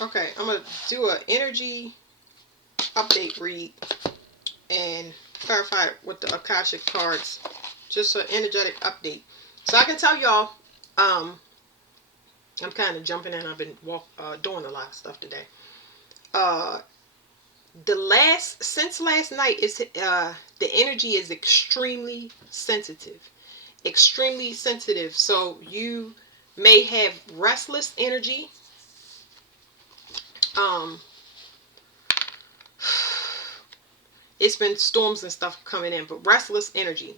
Okay, I'm going to do an energy update read and clarify with the Akashic cards. Just an energetic update. So I can tell y'all, I'm kind of jumping in. I've been doing a lot of stuff today. Uh, since last night, the energy is extremely sensitive. Extremely sensitive. So you may have restless energy. Um, it's been storms and stuff coming in, but restless energy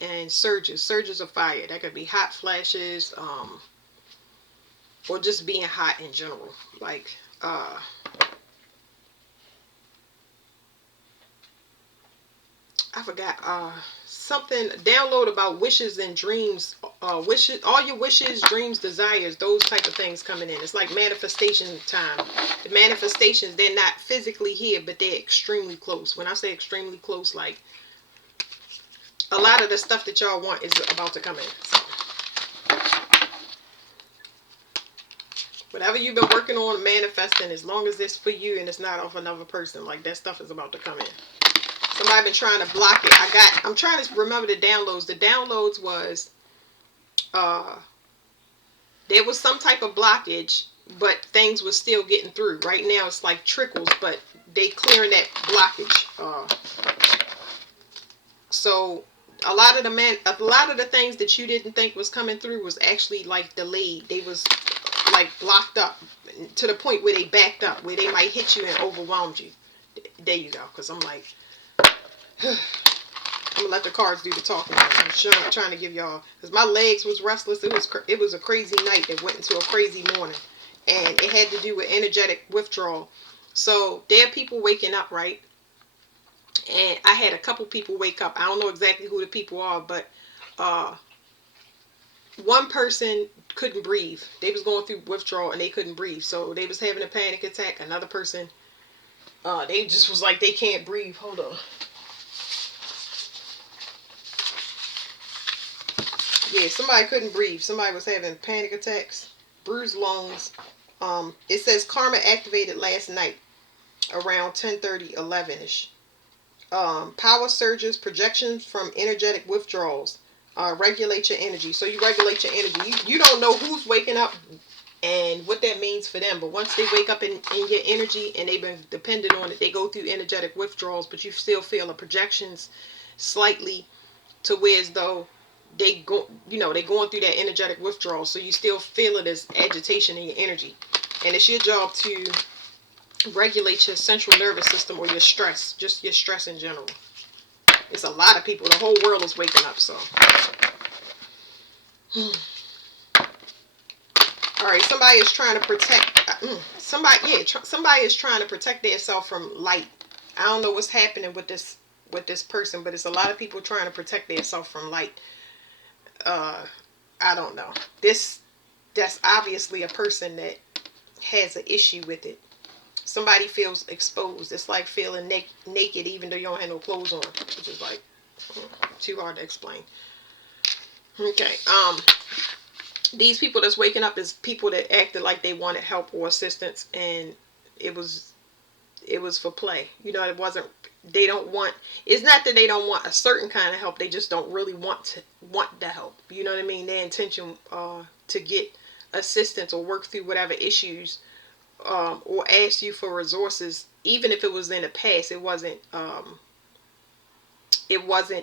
and surges of fire. That could be hot flashes, or just being hot in general. Like, I forgot, something, download about wishes and dreams, wishes, all your wishes, dreams, desires, those type of things coming in. It's like manifestation time. The manifestations, they're not physically here, but they're extremely close. When I say extremely close, like, a lot of the stuff that y'all want is about to come in. So, whatever you've been working on, manifesting, as long as it's for you and it's not off another person, like, that stuff is about to come in. Somebody been trying to block it. I'm trying to remember the downloads. The downloads was, there was some type of blockage, but things were still getting through. Right now it's like trickles, but they clearing that blockage. So a lot of the things that you didn't think was coming through was actually like delayed. They was like blocked up to the point where they backed up, where they might hit you and overwhelmed you. There you go. Because I'm like, I'm gonna let the cards do the talking. I'm trying to give y'all, because my legs was restless. It was a crazy night that went into a crazy morning, and it had to do with energetic withdrawal. So there are people waking up, right? And I had a couple people wake up. I don't know exactly who the people are, but one person couldn't breathe. They was going through withdrawal and they couldn't breathe, so they was having a panic attack. Another person, they just was like they can't breathe. Hold on. Yeah, somebody couldn't breathe. Somebody was having panic attacks, bruised lungs. It says karma activated last night around 10:30, 11ish. Power surges, projections from energetic withdrawals. Regulate your energy. So you regulate your energy. You don't know who's waking up and what that means for them. But once they wake up in your energy and they've been dependent on it, they go through energetic withdrawals, but you still feel the projections slightly to where as though they going through that energetic withdrawal. So you still feel it as agitation in your energy. And it's your job to regulate your central nervous system or your stress, just your stress in general. It's a lot of people. The whole world is waking up, so. All right, somebody is trying to protect, somebody is trying to protect themselves from light. I don't know what's happening with this person, but it's a lot of people trying to protect themselves from light. I don't know. That's obviously a person that has an issue with it. Somebody feels exposed. It's like feeling naked even though you don't have no clothes on, which is like too hard to explain. Okay. These people that's waking up is people that acted like they wanted help or assistance, and it was for play. It wasn't. They don't want. It's not that they don't want a certain kind of help. They just don't really want the help. You know what I mean? Their intention to get assistance or work through whatever issues, or ask you for resources, even if it was in the past, it wasn't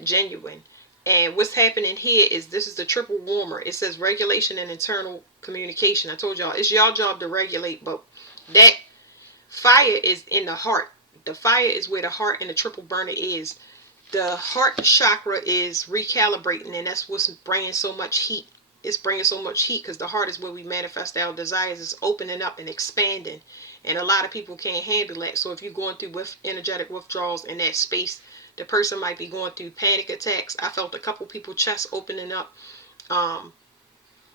genuine. And what's happening here is this is the triple warmer. It says regulation and internal communication. I told y'all it's y'all job to regulate, but that fire is in the heart. The fire is where the heart and the triple burner is. The heart chakra is recalibrating, and that's what's bringing so much heat. It's bringing so much heat because the heart is where we manifest our desires. It's opening up and expanding, and a lot of people can't handle that. So if you're going through with energetic withdrawals in that space, the person might be going through panic attacks. I felt a couple people chests opening up.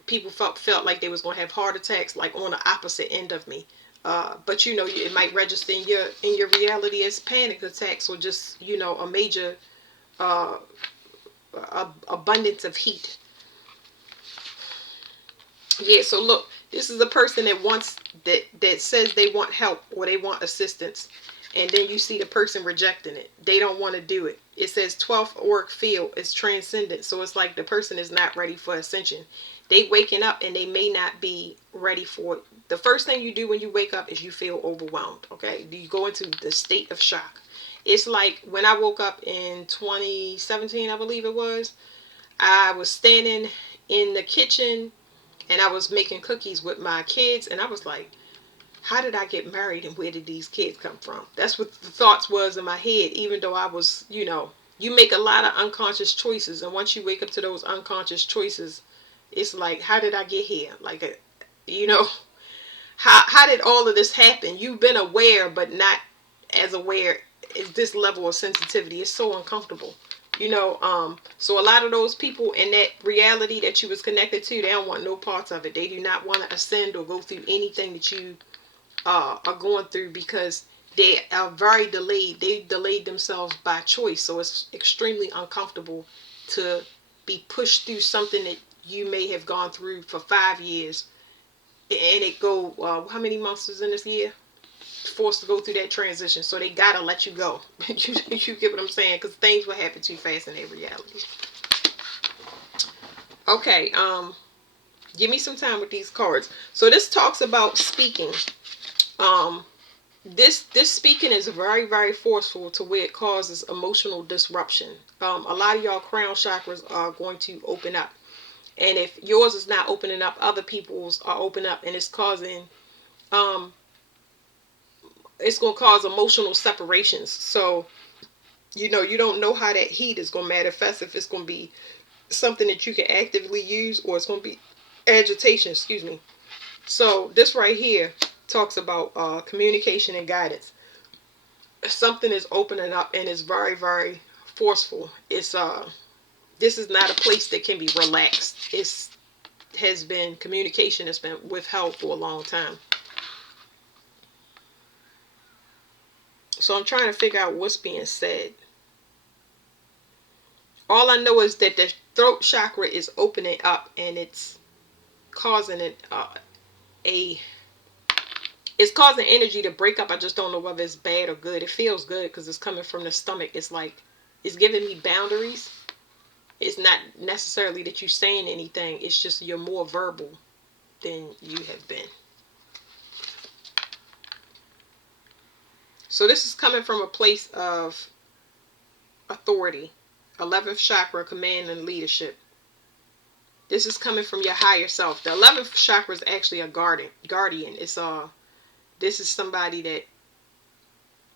People felt like they was going to have heart attacks, like on the opposite end of me. But it might register in your reality as panic attacks, or just a major abundance of heat. Yeah, so look, This is a person that wants that says they want help or they want assistance, and then you see the person rejecting it. They don't want to do it. It says 12th auric field is transcendent, so it's like the person is not ready for ascension. They waking up and they may not be ready for it. The first thing you do when you wake up is you feel overwhelmed. Okay, you go into the state of shock. It's like when I woke up in 2017, I believe it was. I was standing in the kitchen and I was making cookies with my kids, and I was like, how did I get married and where did these kids come from? That's what the thoughts was in my head, even though I was, you make a lot of unconscious choices, and once you wake up to those unconscious choices, it's like, how did I get here? Like, you know, how did all of this happen? You've been aware, but not as aware as this level of sensitivity. It's so uncomfortable. So a lot of those people in that reality that you was connected to, they don't want no parts of it. They do not want to ascend or go through anything that you are going through, because they are very delayed. They delayed themselves by choice. So it's extremely uncomfortable to be pushed through something that you may have gone through for 5 years, and it go how many months is in this year? Forced to go through that transition, so they gotta let you go. You get what I'm saying? Because things will happen too fast in their reality. Okay, give me some time with these cards. So this talks about speaking. This speaking is very, very forceful to where it causes emotional disruption. A lot of y'all crown chakras are going to open up, and if yours is not opening up, other people's are open up, and it's causing it's going to cause emotional separations. So, you don't know how that heat is going to manifest, if it's going to be something that you can actively use, or it's going to be agitation, excuse me. So this right here talks about communication and guidance. Something is opening up and it's very, very forceful. It's this is not a place that can be relaxed. Communication has been withheld for a long time. So I'm trying to figure out what's being said. All I know is that the throat chakra is opening up, and it's causing it's causing energy to break up. I just don't know whether it's bad or good. It feels good because it's coming from the stomach. It's like it's giving me boundaries. It's not necessarily that you're saying anything. It's just you're more verbal than you have been. So this is coming from a place of authority. 11th chakra, command and leadership. This is coming from your higher self. The 11th chakra is actually a guardian. It's this is somebody that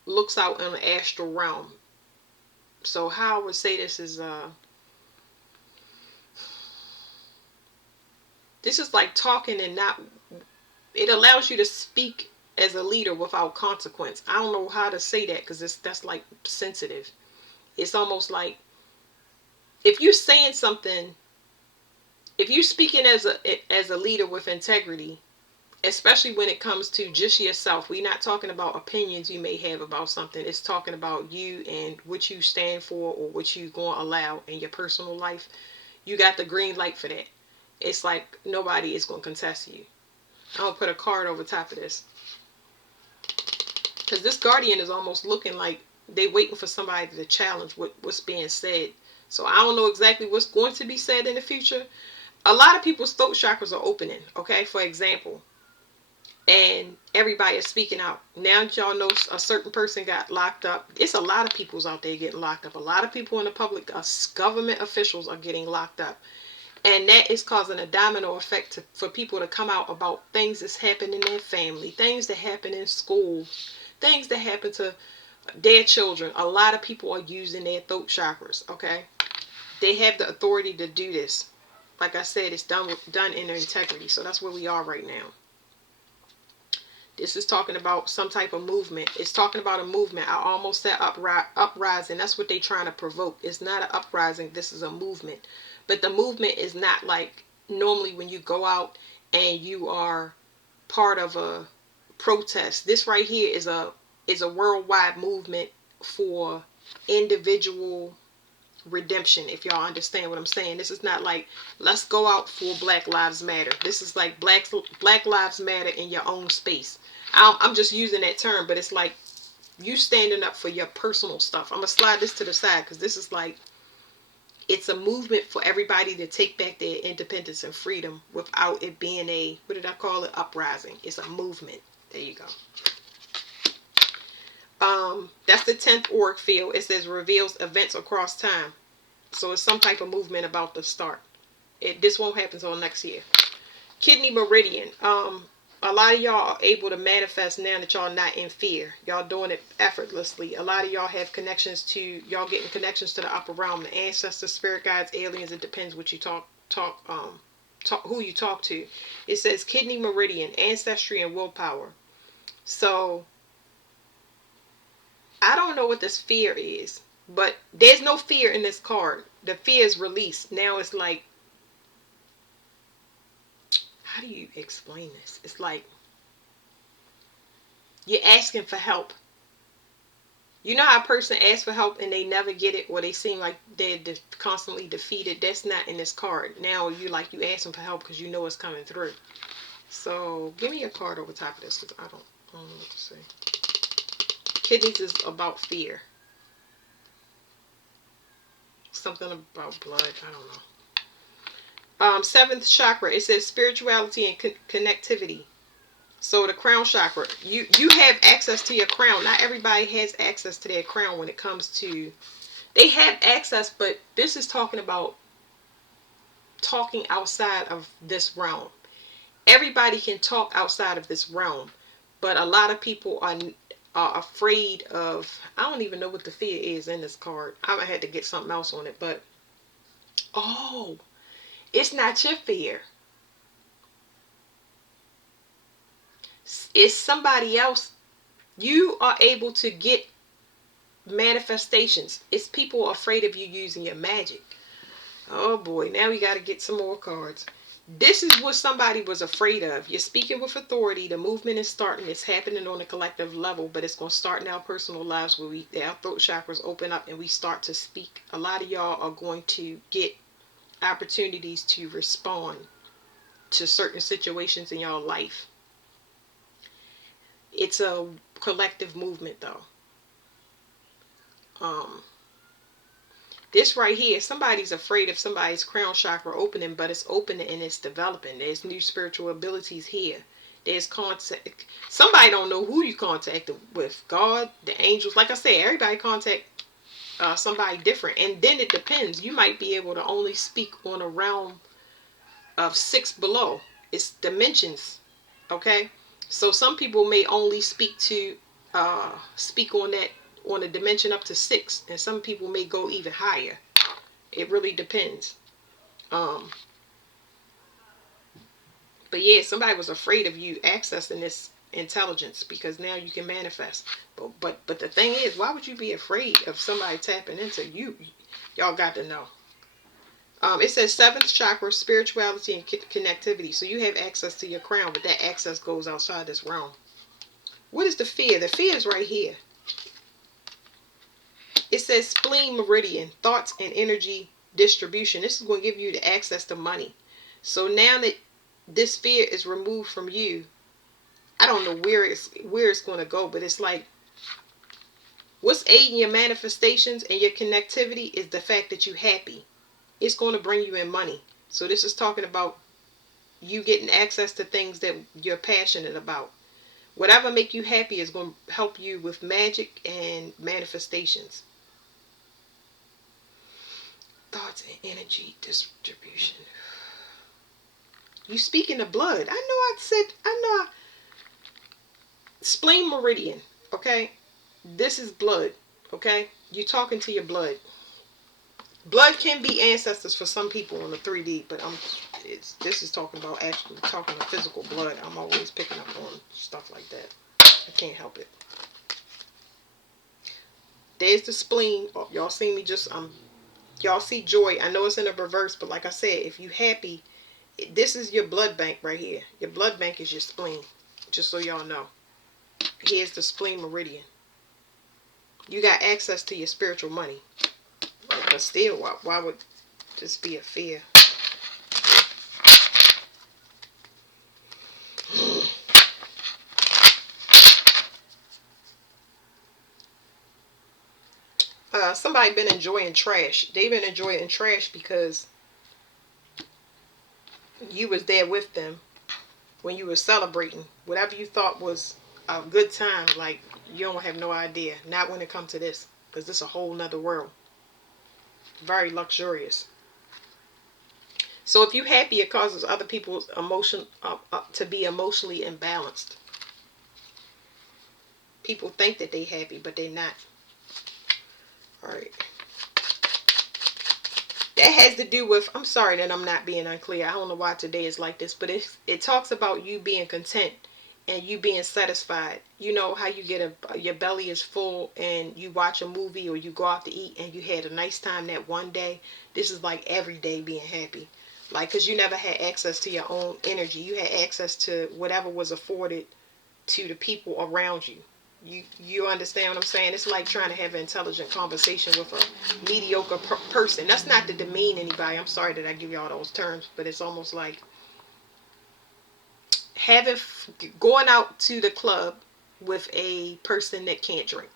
looks out in the astral realm. So how I would say this is this is like talking and not, it allows you to speak as a leader without consequence. I don't know how to say that because that's like sensitive. It's almost like if you're saying something, if you're speaking as a leader with integrity, especially when it comes to just yourself, we're not talking about opinions you may have about something. It's talking about you and what you stand for or what you're going to allow in your personal life. You got the green light for that. It's like nobody is going to contest you. I'm going to put a card over top of this, because this guardian is almost looking like they waiting for somebody to challenge what's being said. So I don't know exactly what's going to be said in the future. A lot of people's throat chakras are opening, okay, for example. And everybody is speaking out. Now y'all know a certain person got locked up. It's a lot of people's out there getting locked up. A lot of people in the public, government officials are getting locked up. And that is causing a domino effect for people to come out about things that's happened in their family, things that happen in school, things that happen to their children. A lot of people are using their throat chakras, okay? They have the authority to do this. Like I said, it's done in their integrity. So that's where we are right now. This is talking about some type of movement. It's talking about a movement. I almost said uprising. That's what they're trying to provoke. It's not an uprising. This is a movement. But the movement is not like normally when you go out and you are part of a protest. This right here is a worldwide movement for individual redemption, if y'all understand what I'm saying. This is not like, let's go out for Black Lives Matter. This is like Black Lives Matter in your own space. I'm just using that term, but it's like you standing up for your personal stuff. I'm going to slide this to the side because this is like, it's a movement for everybody to take back their independence and freedom without it being a, what did I call it? Uprising. It's a movement. There you go. That's the 10th auric field. It says reveals events across time. So it's some type of movement about to start. This won't happen until next year. Kidney meridian. A lot of y'all are able to manifest now that y'all not in fear. Y'all doing it effortlessly. A lot of y'all have connections to, y'all getting connections to the upper realm, the ancestors, spirit guides, aliens. It depends what you who you talk to. It says kidney meridian, ancestry and willpower. So I don't know what this fear is, but there's no fear in this card. The fear is released. Now it's like, how do you explain this? It's like you're asking for help. You know how a person asks for help and they never get it, or they seem like they're constantly defeated? That's not in this card. Now you asking for help because you know it's coming through. So give me a card over top of this because I don't know what to say. Kidneys is about fear. Something about blood. I don't know. 7th chakra, it says spirituality and connectivity. So the crown chakra, you have access to your crown. Not everybody has access to their crown when it comes to, they have access, but this is talking about talking outside of this realm. Everybody can talk outside of this realm, but a lot of people are afraid of, I don't even know what the fear is in this card. I might have to get something else on it, but oh, it's not your fear. It's somebody else. You are able to get manifestations. It's people afraid of you using your magic. Oh boy, now we got to get some more cards. This is what somebody was afraid of. You're speaking with authority. The movement is starting. It's happening on a collective level, but it's going to start in our personal lives where our throat chakras open up and we start to speak. A lot of y'all are going to get opportunities to respond to certain situations in your life. It's a collective movement though. This right here, somebody's afraid of somebody's crown chakra opening, but it's opening and it's developing. There's new spiritual abilities here. There's contact. Somebody don't know who you contacted with. God, the angels. Like I said, everybody contact somebody different. And then it depends. You might be able to only speak on a realm of 6 below. It's dimensions. Okay? So some people may only speak on that, on a dimension up to 6, and some people may go even higher. It really depends. But yeah, somebody was afraid of you accessing this intelligence because now you can manifest. But the thing is, why would you be afraid of somebody tapping into you? Y'all got to know. It says 7th chakra, spirituality and connectivity. So you have access to your crown, but that access goes outside this realm. What is the fear? The fear is right here. It says spleen meridian, thoughts and energy distribution. This is going to give you the access to money. So now that this fear is removed from you, I don't know where it's going to go, but it's like what's aiding your manifestations and your connectivity is the fact that you're happy. It's going to bring you in money. So this is talking about you getting access to things that you're passionate about. Whatever make you happy is going to help you with magic and manifestations. Thoughts and energy distribution. You speaking of blood. Spleen meridian. Okay. This is blood. Okay. You talking to your blood. Blood can be ancestors for some people on the 3D, but this is talking about actually talking to physical blood. I'm always picking up on stuff like that. I can't help it. There's the spleen. Oh, y'all see me just y'all see joy. I know it's in a reverse, but like I said, if you happy, this is your blood bank right here. Your blood bank is your spleen. Just so y'all know. Here's the spleen meridian. You got access to your spiritual money. But still, why would this be a fear? Somebody been enjoying trash. They've been enjoying trash because you was there with them when you were celebrating. Whatever you thought was a good time, like, you don't have no idea. Not when it comes to this, because this is a whole nother world. Very luxurious. So if you're happy, it causes other people's emotion to be emotionally imbalanced. People think that they happy, but they're not. All right. That has to do with, I'm sorry that I'm not being unclear. I don't know why today is like this, but it talks about you being content and you being satisfied. You know how you get your belly is full and you watch a movie or you go out to eat and you had a nice time that one day. This is like every day being happy. Like, because you never had access to your own energy. You had access to whatever was afforded to the people around you. You understand what I'm saying? It's like trying to have an intelligent conversation with a mediocre person. That's not to demean anybody. I'm sorry that I give you all those terms, but it's almost like going out to the club with a person that can't drink.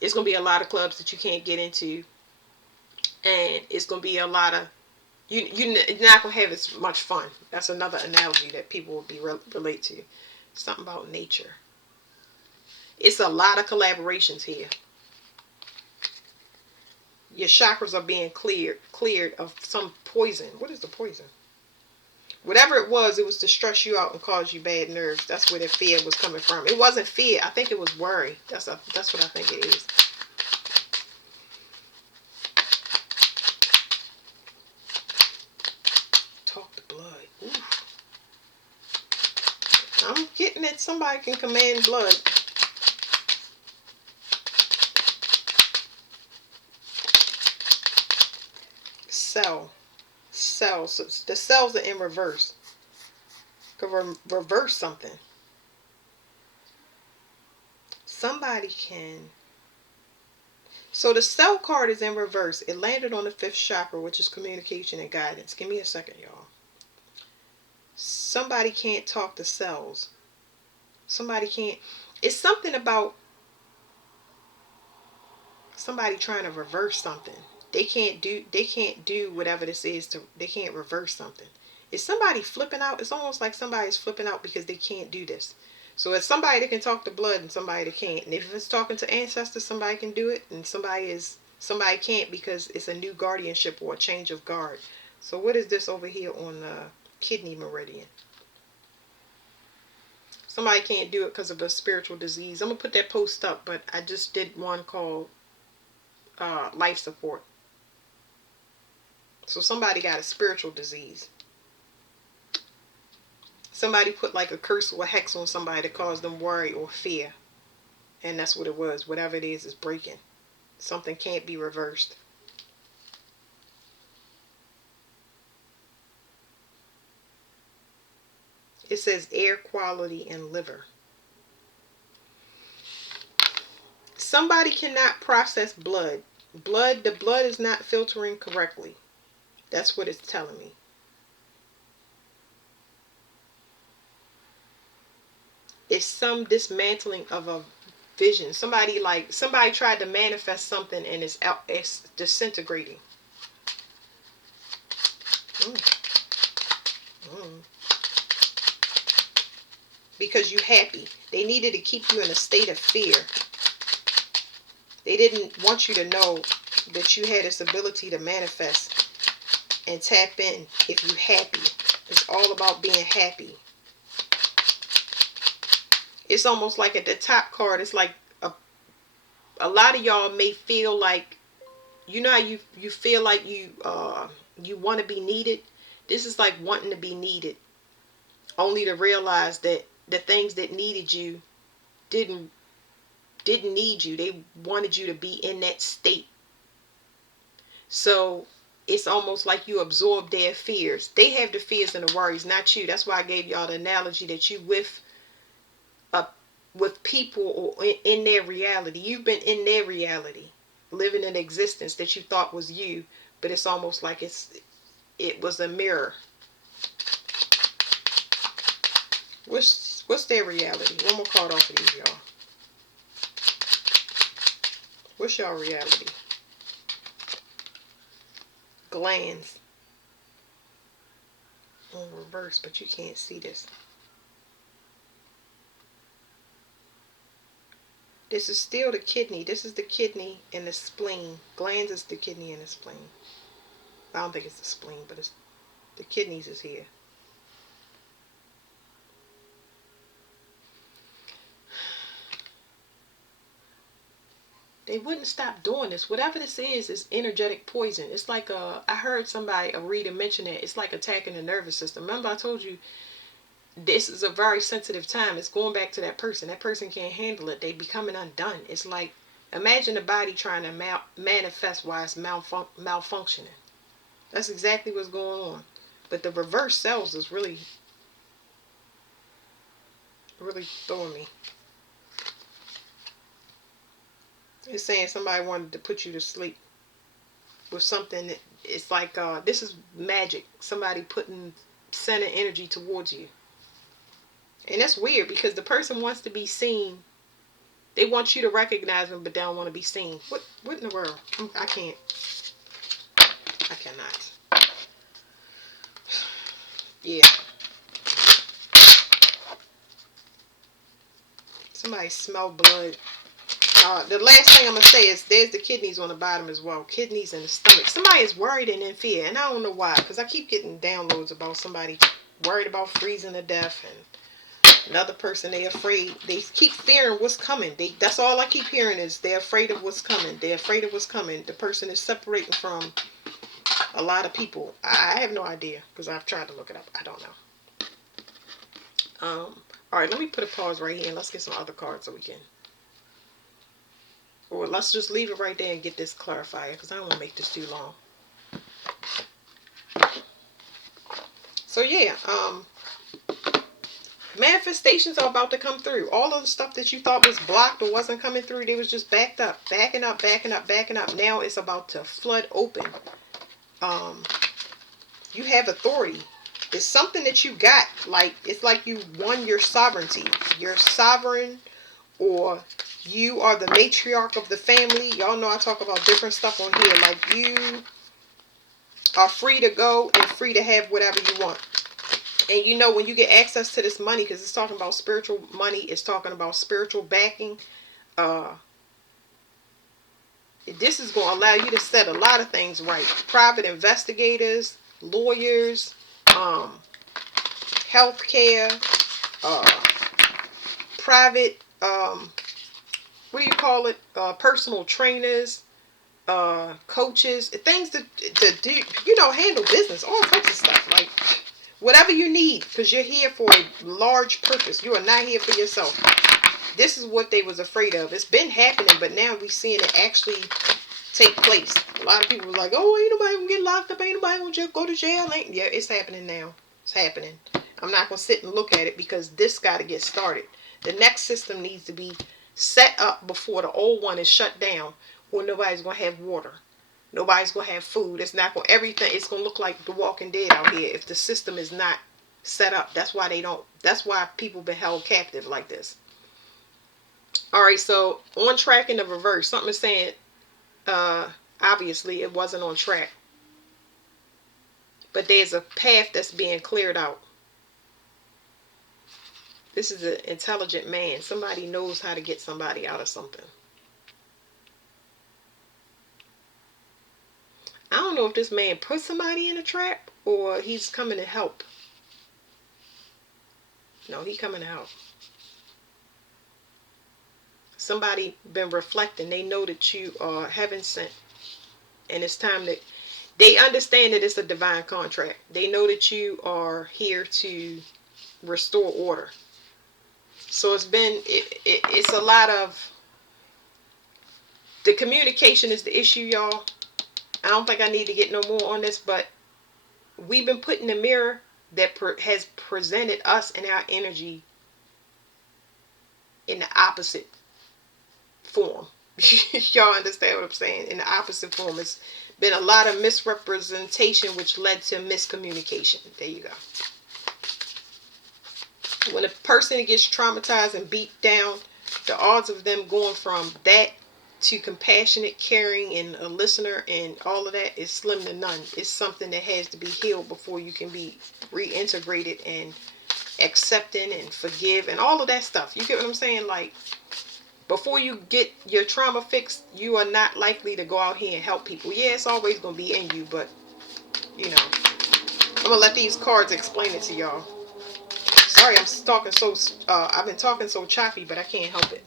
It's gonna be a lot of clubs that you can't get into, and it's gonna be a lot of you're not gonna have as much fun. That's another analogy that people will be relate to. Something about nature. It's a lot of collaborations here. Your chakras are being cleared of some poison. What is the poison? Whatever it was to stress you out and cause you bad nerves. That's where the fear was coming from. It wasn't fear. I think it was worry. That's what I think it is. Talk the blood. Oof. I'm getting that somebody can command blood. Cells. So the cells are in reverse. Could reverse something. Somebody can. So the cell card is in reverse. It landed on the 5th chakra, which is communication and guidance. Give me a second, y'all. Somebody can't talk to cells. Somebody can't. It's something about somebody trying to reverse something. They can't do whatever this is they can't reverse something. Is somebody flipping out? It's almost like somebody's flipping out because they can't do this. So it's somebody that can talk to blood and somebody that can't. And if it's talking to ancestors, somebody can do it, and somebody can't because it's a new guardianship or a change of guard. So what is this over here on the kidney meridian? Somebody can't do it because of a spiritual disease. I'm gonna put that post up, but I just did one called life support. So somebody got a spiritual disease. Somebody put like a curse or a hex on somebody to cause them worry or fear. And that's what it was. Whatever it is breaking. Something can't be reversed. It says air quality and liver. Somebody cannot process blood. The blood is not filtering correctly. That's what it's telling me. It's some dismantling of a vision. Somebody tried to manifest something and it's disintegrating. Because you happy. They needed to keep you in a state of fear. They didn't want you to know that you had this ability to manifest and tap in if you happy. It's all about being happy. It's almost like at the top card, it's like a lot of y'all may feel like, you know how you feel like you want to be needed. This is like wanting to be needed, only to realize that the things that needed you didn't need you. They wanted you to be in that state. So it's almost like you absorb their fears. They have the fears and the worries, not you. That's why I gave y'all the analogy that you with people or in their reality. You've been in their reality. living an existence that you thought was you, but it's almost like it was a mirror. What's their reality? One more card off of these, y'all. What's y'all reality? Glands. On reverse, but you can't see this. This is still the kidney. This is the kidney and the spleen. Glands is the kidney and the spleen. I don't think it's the spleen, but it's the kidneys is here. They wouldn't stop doing this. Whatever this is energetic poison. It's like I heard somebody, a reader, mention that it's like attacking the nervous system. Remember I told you this is a very sensitive time. It's going back to that person. That person can't handle it. They becoming undone. It's like, imagine the body trying to manifest while it's malfunctioning. That's exactly what's going on. But the reverse cells is really throwing me. It's saying somebody wanted to put you to sleep with something that it's like this is magic. Somebody sending energy towards you. And that's weird because the person wants to be seen. They want you to recognize them, but they don't want to be seen. What in the world? I can't. I cannot. Yeah. Somebody smell blood. The last thing I'm going to say is there's the kidneys on the bottom as well. Kidneys and the stomach. Somebody is worried and in fear. And I don't know why. Because I keep getting downloads about somebody worried about freezing to death. And another person, they're afraid. They keep fearing what's coming. That's all I keep hearing is they're afraid of what's coming. They're afraid of what's coming. The person is separating from a lot of people. I have no idea. Because I've tried to look it up. I don't know. Alright, let me put a pause right here. And let's get some other cards so we can... Or let's just leave it right there and get this clarifier because I don't want to make this too long. So yeah, manifestations are about to come through. All of the stuff that you thought was blocked or wasn't coming through, they was just backed up, backing up, backing up, backing up. Now it's about to flood open. You have authority. It's something that you got. Like it's like you won your sovereignty. You're sovereign, or you are the matriarch of the family. Y'all know I talk about different stuff on here. Like you are free to go and free to have whatever you want. And you know when you get access to this money, because it's talking about spiritual money, it's talking about spiritual backing. This is going to allow you to set a lot of things right. Private investigators, lawyers, healthcare, private... what do you call it? Personal trainers, coaches, things to do, handle business, all types of stuff. Like, whatever you need, because you're here for a large purpose. You are not here for yourself. This is what they was afraid of. It's been happening, but now we're seeing it actually take place. A lot of people were like, oh, ain't nobody gonna get locked up, ain't nobody gonna go to jail. Yeah, it's happening now. It's happening. I'm not gonna sit and look at it because this got to get started. The next system needs to be set up before the old one is shut down, or nobody's going to have water. Nobody's going to have food. It's not going, everything, it's going to look like The Walking Dead out here if the system is not set up. That's why people been held captive like this. Alright, so on track in the reverse. Something is saying, obviously it wasn't on track. But there's a path that's being cleared out. This is an intelligent man. Somebody knows how to get somebody out of something. I don't know if this man put somebody in a trap or he's coming to help. No, he's coming to help. Somebody been reflecting. They know that you are heaven sent. And it's time that they understand that it's a divine contract. They know that you are here to restore order. So it's a lot of, the communication is the issue, y'all. I don't think I need to get no more on this, but we've been put in a mirror that has presented us and our energy in the opposite form. Y'all understand what I'm saying? In the opposite form, it's been a lot of misrepresentation, which led to miscommunication. There you go. When a person gets traumatized and beat down, the odds of them going from that to compassionate, caring, and a listener and all of that is slim to none. It's something that has to be healed before you can be reintegrated and accepting and forgive and all of that stuff. You get what I'm saying? Like, before you get your trauma fixed, you are not likely to go out here and help people. Yeah, it's always going to be in you, but, you know, I'm going to let these cards explain it to y'all. Sorry, I'm talking so, I've been talking so choppy, but I can't help it.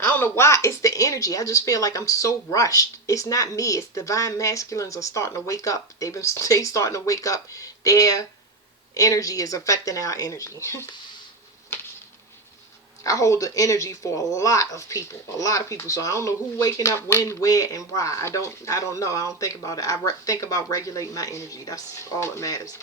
I don't know why. It's the energy. I just feel like I'm so rushed. It's not me. It's divine masculines are starting to wake up. They starting to wake up. Their energy is affecting our energy. I hold the energy for a lot of people. A lot of people. So I don't know who waking up, when, where, and why. I don't know. I don't think about it. I think about regulating my energy. That's all that matters.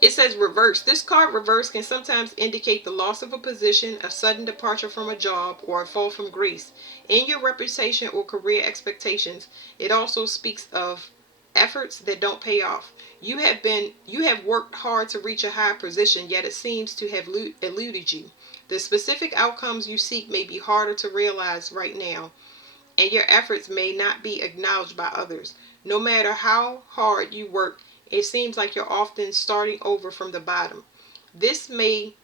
It says reverse. This card reverse can sometimes indicate the loss of a position, a sudden departure from a job, or a fall from grace. In your reputation or career expectations, it also speaks of efforts that don't pay off. You have worked hard to reach a high position, yet it seems to have eluded you. The specific outcomes you seek may be harder to realize right now, and your efforts may not be acknowledged by others. No matter how hard you work, it seems like you're often starting over from the bottom. This may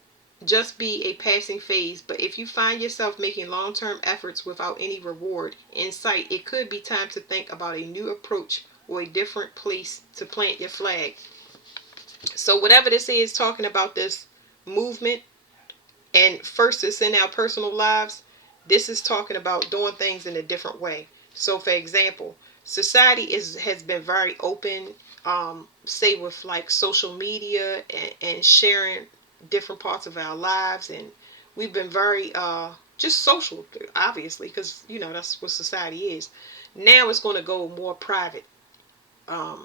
just be a passing phase, but if you find yourself making long-term efforts without any reward in sight, it could be time to think about a new approach or a different place to plant your flag. So whatever this is talking about, this movement, and first it's in our personal lives, this is talking about doing things in a different way. So for example, society has been very open, say with like social media and sharing different parts of our lives, and we've been very just social, obviously, because you know that's what society is. Now it's going to go more private. A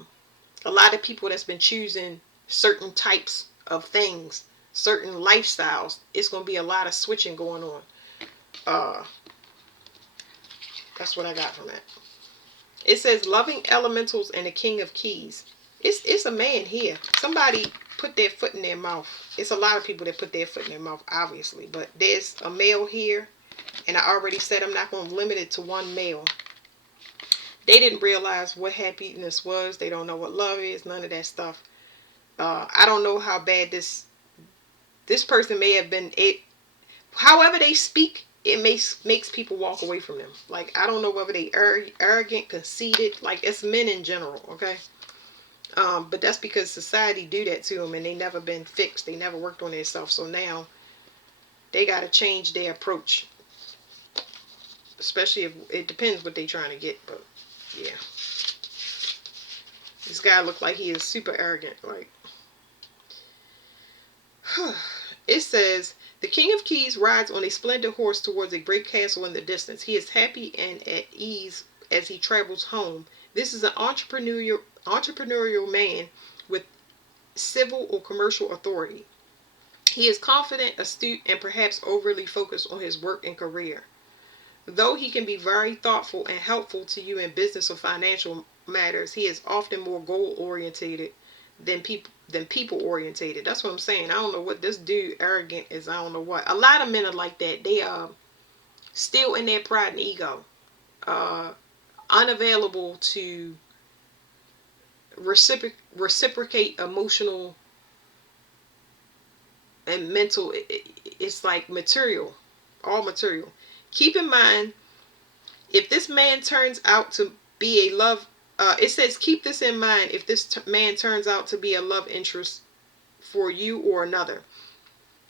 lot of people that's been choosing certain types of things, certain lifestyles, it's going to be a lot of switching going on. That's what I got from that. It says loving elementals and the king of keys. It's a man here. Somebody put their foot in their mouth. It's a lot of people that put their foot in their mouth, obviously, but there's a male here, and I already said I'm not going to limit it to one male. They didn't realize what happiness was. They don't know what love is. None of that stuff. I don't know how bad this person may have been. However they speak, it makes people walk away from them. Like, I don't know whether they arrogant, conceited. Like, it's men in general, okay? But that's because society do that to them, and they never been fixed. They never worked on themselves. So now they got to change their approach. Especially if it depends what they trying to get. But yeah, this guy looked like he is super arrogant. Like, it says, the King of Keys rides on a splendid horse towards a great castle in the distance. He is happy and at ease as he travels home. This is an entrepreneurial man with civil or commercial authority. He is confident, astute, and perhaps overly focused on his work and career. Though he can be very thoughtful and helpful to you in business or financial matters, he is often more goal-oriented than people orientated. That's what I'm saying. I don't know what this dude arrogant is. I don't know what. A lot of men are like that. They are still in their pride and ego, unavailable to reciprocate emotional and mental. It's like material, all material. Keep in mind, if this man turns out to be a love, it says keep this in mind if this man turns out to be a love interest for you or another.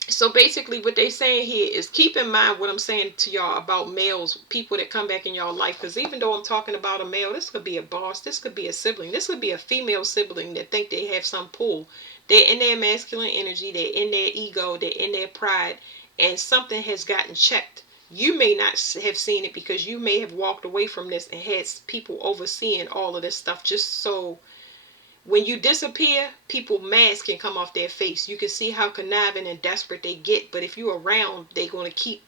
So basically what they saying here is keep in mind what I'm saying to y'all about males, people that come back in y'all life. Because even though I'm talking about a male, this could be a boss, this could be a sibling, this could be a female sibling that think they have some pull. They're in their masculine energy, they're in their ego, they're in their pride, and something has gotten checked. You may not have seen it because you may have walked away from this and had people overseeing all of this stuff, just so when you disappear, people masks can come off their face. You can see how conniving and desperate they get, but if you're around, they're going to keep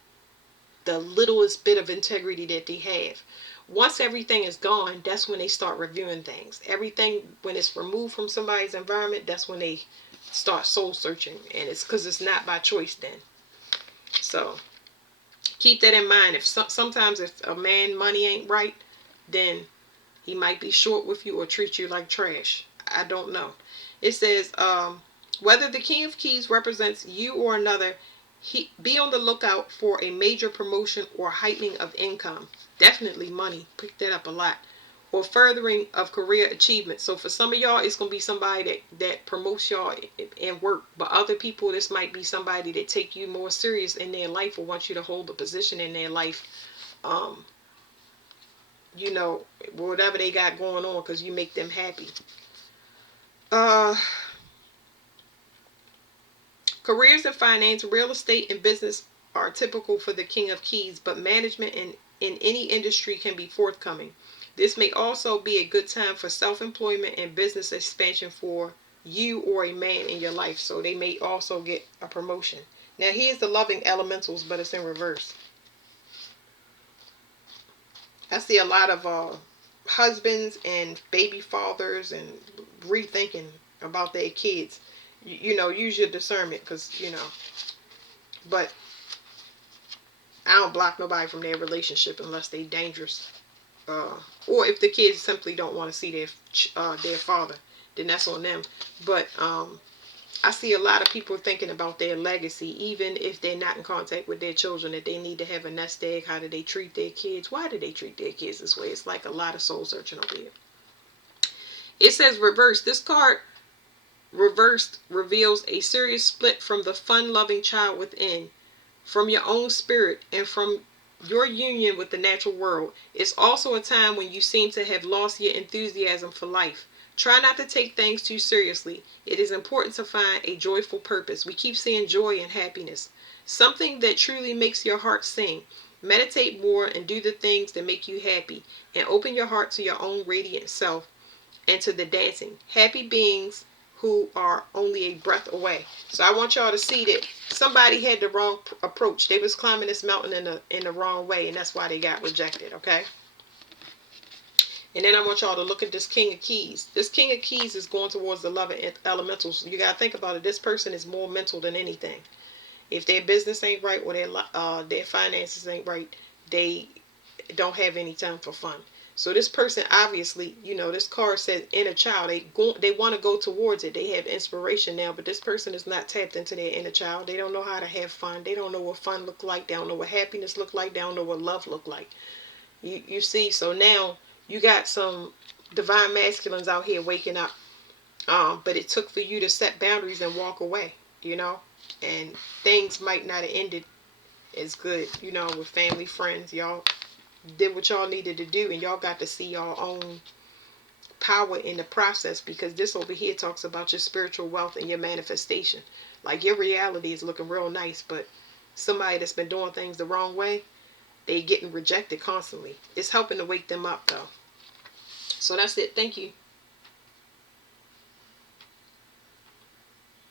the littlest bit of integrity that they have. Once everything is gone, that's when they start reviewing things. Everything, when it's removed from somebody's environment, that's when they start soul searching. And it's because it's not by choice then. So keep that in mind. If sometimes if a man money ain't right, then he might be short with you or treat you like trash. I don't know. It says, whether the King of Keys represents you or another, be on the lookout for a major promotion or heightening of income. Definitely money. Pick that up a lot. Or furthering of career achievement. So for some of y'all, it's going to be somebody that promotes y'all in work. But other people, this might be somebody that take you more serious in their life or wants you to hold a position in their life. You know, whatever they got going on, because you make them happy. Careers in finance, real estate, and business are typical for the King of Keys, but management in any industry can be forthcoming. This may also be a good time for self-employment and business expansion for you or a man in your life. So they may also get a promotion. Now here's the loving elementals, but it's in reverse. I see a lot of husbands and baby fathers and rethinking about their kids. You know, use your discernment, because, you know, but I don't block nobody from their relationship unless they dangerous. Or if the kids simply don't want to see their father, then that's on them. But I see a lot of people thinking about their legacy, even if they're not in contact with their children, that they need to have a nest egg. How do they treat their kids? Why do they treat their kids this way? It's like a lot of soul searching over here. It says reverse. This card reversed reveals a serious split from the fun-loving child within, from your own spirit, and from your union with the natural world. It's also a time when you seem to have lost your enthusiasm for life. Try not to take things too seriously. It is important to find a joyful purpose. We keep seeing joy and happiness. Something that truly makes your heart sing. Meditate more and do the things that make you happy. And open your heart to your own radiant self and to the dancing. Happy beings who are only a breath away. So I want y'all to see that somebody had the wrong approach. They was climbing this mountain in the wrong way, and that's why they got rejected, okay? And then I want y'all to look at this King of Keys. This King of Keys is going towards the love of elementals. You got to think about it. This person is more mental than anything. If their business ain't right or their finances ain't right, they don't have any time for fun. So this person, obviously, you know, this card says inner child. They want to go towards it. They have inspiration now, but this person is not tapped into their inner child. They don't know how to have fun. They don't know what fun look like. They don't know what happiness look like. They don't know what love look like. You see, so now you got some divine masculines out here waking up. But it took for you to set boundaries and walk away, you know, and things might not have ended as good, you know, with family, friends. Y'all did what y'all needed to do, and y'all got to see y'all own power in the process, because this over here talks about your spiritual wealth and your manifestation. Like, your reality is looking real nice, but somebody that's been doing things the wrong way, they getting rejected constantly. It's helping to wake them up, though. So that's it. Thank you.